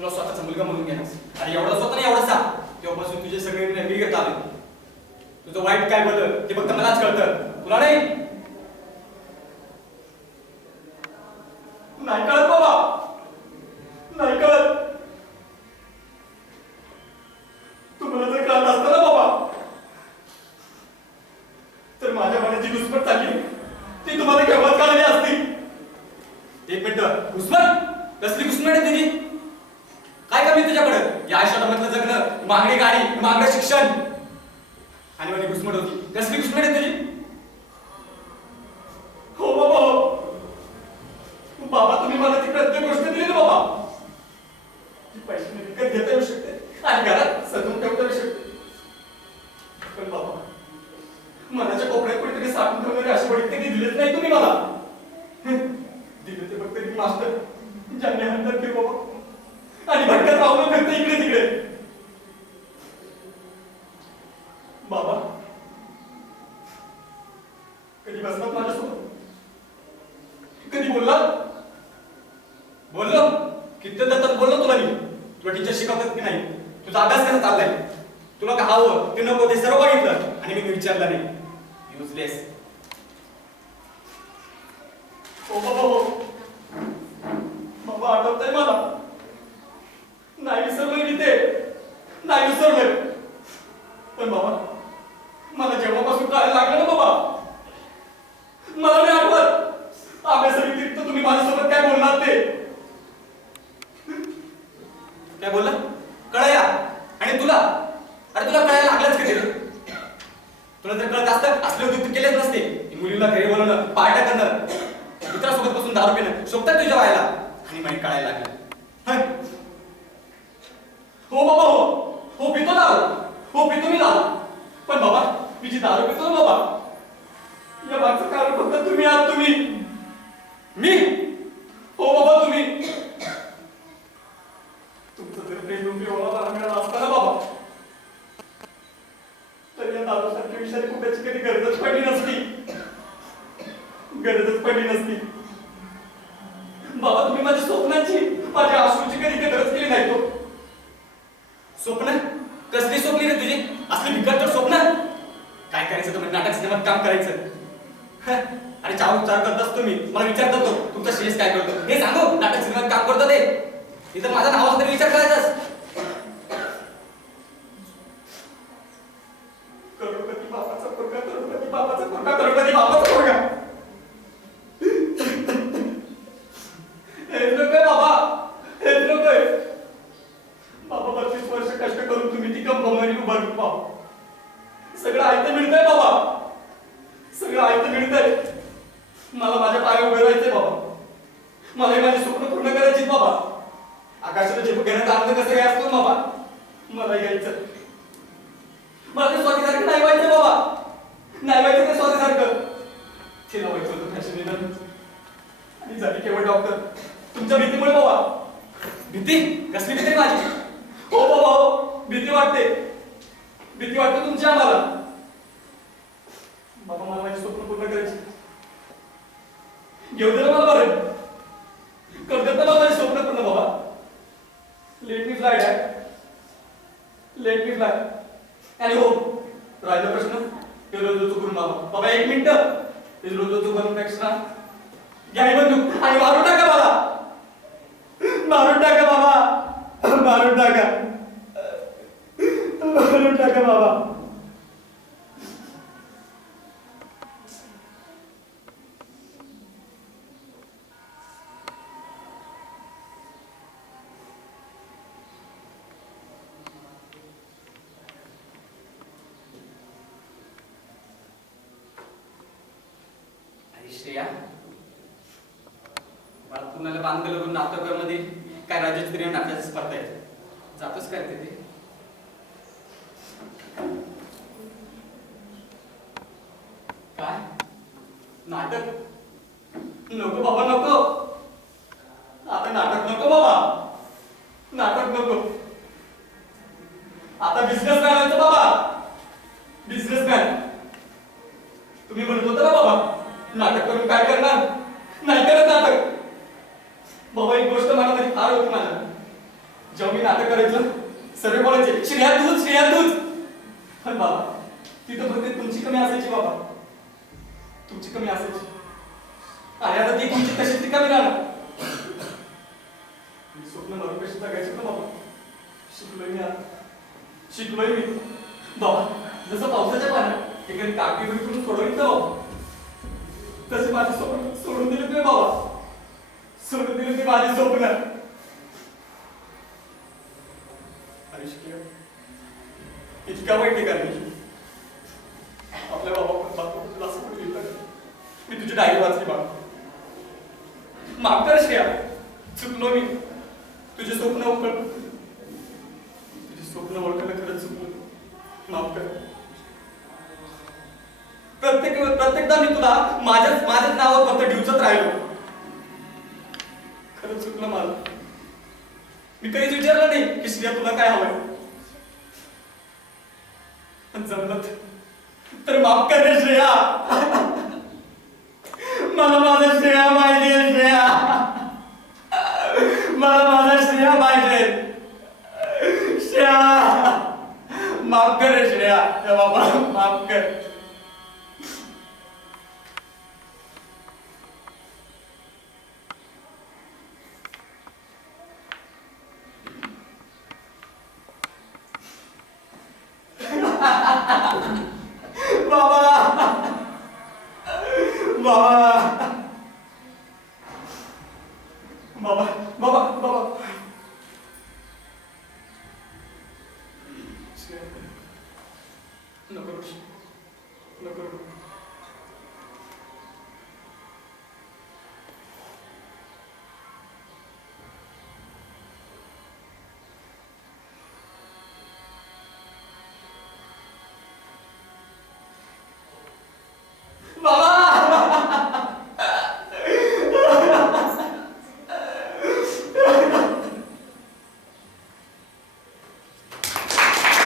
तुला स्वतःचा मुलगा म्हणून घेणार. अरे एवढा स्वतः नाही एवढा सांग. तेव्हापासून तुझे सगळे निर्णय मी घेत आलो. तुझं वाईट काय बदल ते फक्त मलाच कळतं, तुला नाही. नाही कळत बाबा, नाही कळत. तुम्हाला जर कळत असतं ना बाबा, तर माझ्या मनाची घुसमट चालली ती तुम्हाला केव्हाच कळली असती. एक मिनिट, घुसमट? कसली घुसमट आहे तुझी? काय कमी तुझ्याकडं? या आयुष्यामधलं जगणं, मागणी गाडी, मागणं शिक्षण आणि माझी घुसमट होती. कसली घुसमट आहे तुझी? हो बाबा, हो बाबा, तुम्ही मला ती प्रत्येक गोष्ट दिली ना बाबा, ती पैशाने विकत घेता येऊ शकते आणि घरात सजवून ठेवता येऊ शकते. पण बाबा, मनाच्या कोपऱ्यात कुठेतरी साठून ठेवणारे अशी वडील कधी दिलेच नाही तुम्ही मला. दिले ते फक्त एक मास्टर ज्यांनी हंतर केलं बाबा आणि भटकत राहून फिरतं इकडे तिकडे. बाबा, कधी बसलात माझ्यासोबत? कधी बोललात? बोललो कित्येकदा तर बोललो तुला मी. तुला टीचर शिकवतात की नाही, तुझा अभ्यास कसा चाललाय, तुला काय हवं ते नको ते सर्व बघितलं आणि मी विचारलं नाही. युजलेस. हो बाबा, हो बाबा, आठवतंय मला. नाही विसरलोय मी ते, नाही विसरलोय. पण बाबा, मला जेव्हापासून कळायला लागलं ना बाबा, मला नाही आठवत अभ्यासाव्यतिरिक्त तुम्ही माझ्यासोबत काय बोलणार ते. काय बोलला? कळया? आणि तुला? अरे तुला कळायला लागलंच कधी? तुला जर कळत असतं असले उद्योग केलेच नसते. मुलीला घरी बोलवणं, पार्ट्या करणं, मित्रासोबत बसून दारू पिणं शोभतात तुझ्या व्हायला आणि मला कळायला लागलं. हो बाबा, हो पितो दारू, हो पितो मी दारू. पण बाबा, मी जी दारू पितो ना बाबा, या मागचं कारण फक्त तुम्ही आहात. तुम्ही, मी, हो बाबा तुम्ही. तुमचं जर प्रेम ओळा मिळाला असता ना बाबा, तर या दारूसारख्या विषयात कुठेची कधी गरजच पडली नसती, गरजच पडली नसती. बाबा, तुम्ही माझ्या स्वप्नाची, माझ्या आसूची कधी गरज केली नाही. तो स्वप्न कसली स्वप्नी रे तुझी? असली बिकट स्वप्न. काय करायचं तुम्ही? नाटक सिनेमात काम करायचं. अरे चार करत असतो मी, मला विचारत होतो तुमचा श्रेयस काय करतो हे सांगू. नाटक सिनेमात काम करतो ते, इथं माझा नावाचा तरी विचार करायचाच. करोडपती बापाचा पोरगा, करोडपती बापाचा पोरगा, करोडपती बापाचा पोरगा. हेच लोक आहे बाबा, हेच लोक आहे बाबा. 32 वर्ष कष्ट करून तुम्ही ती कंपनी उभारली बाबा. सगळं आयतं मिळतंय बाबा, सगळं आयतं मिळतंय. मला माझ्या पाया उभे राहायचंय बाबा. मलाही माझी स्वप्न पूर्ण करायची बाबा. आकाशाला झेप घेण्याचा आनंद कसं काय असतो बाबा, मला यायचं. मला ते स्वातीसारखं नाही व्हायचं बाबा, नाही व्हायचं ते स्वातीसारखं. तिला व्हायचं होतं फॅशन डिझायनर आणि झाली केवळ डॉक्टर. तुमच्या भीतीमुळे बाबा. भीती? कसली भीती माझी? हो बाबा, हो भीती वाटते, भीती वाटते तुमची आम्हाला. बाबा, मला माझी स्वप्न पूर्ण करायची. घेऊ दे ना मला बरं, करतात ना मला माझी स्वप्न पूर्ण बाबा. लेट मी फ्लाय आहे, लेट मी फ्लाय. आणि हो, राहिला प्रश्न ते रोज चुकून बाबा. बाबा एक मिनिट, ते रोज चुकून पेक्षा घ्या बंदूक आणि मारून टाका मला, मारून टाका बाबा, मारून टाका, मारून टाका बाबा. श्रेया, मला पुण्याला बांधलं करून नाटकामध्ये काय राज्यस्तरीय नाटकाची स्पर्धा आहे, जातोच काय ते? काय नाटक? नको बाबा, नको. आता नाटक नको बाबा, नाटक नको. आता बिझनेस मॅन व्हायचं बाबा, बिझनेसमॅन. तुम्ही म्हणत होता ना बाबा, नाटक करून काय करणार? नाही करत नाटक. बाबा, एक गोष्ट मनामध्ये फार होती माझ्या, जेव्हा मी नाटक करायचो सर्व बोलायचे श्रेया तूच. पण बाबा तिथं फक्त तुमची कमी असायची बाबा, तुमची कमी असायची. आणि आता ती तुमची तशीच ती कमी राहणार. स्वप्न मला कशी जगायची ना बाबा. शिकलोय मी बाबा. जसं पावसाच्या पाण्यात एखादी काठी करून सोडवली तर बाबा, तसे माझे स्वप्न सोडून दिले तुम्ही बाबा. सोडून दिले ते माझे स्वप्न. आयुष्य इतका वाईट आहे का आपल्या बाबा असं कुठे लिहिलं. मी तुझी डायरी वाचली बाबा. माफ कर श्रेया, चुकलो मी. तुझे स्वप्न ओळखायला खरंच चुकलो. माफ कर. प्रत्येकदा मी तुला माझ्याच नावावर फक्त डिवचत राहिलो. खरंच चुकलं मला. मी कधीच विचारलं नाही की श्रेया तुला काय हवंय. जमलं तर माफ कर रे श्रेया. मला माझा श्रेया पाहिजे. श्रेया मला माझा श्रेया पाहिजे. श्रेया माफ कर रे श्रेया. बाबा माफ कर. बाबा नको.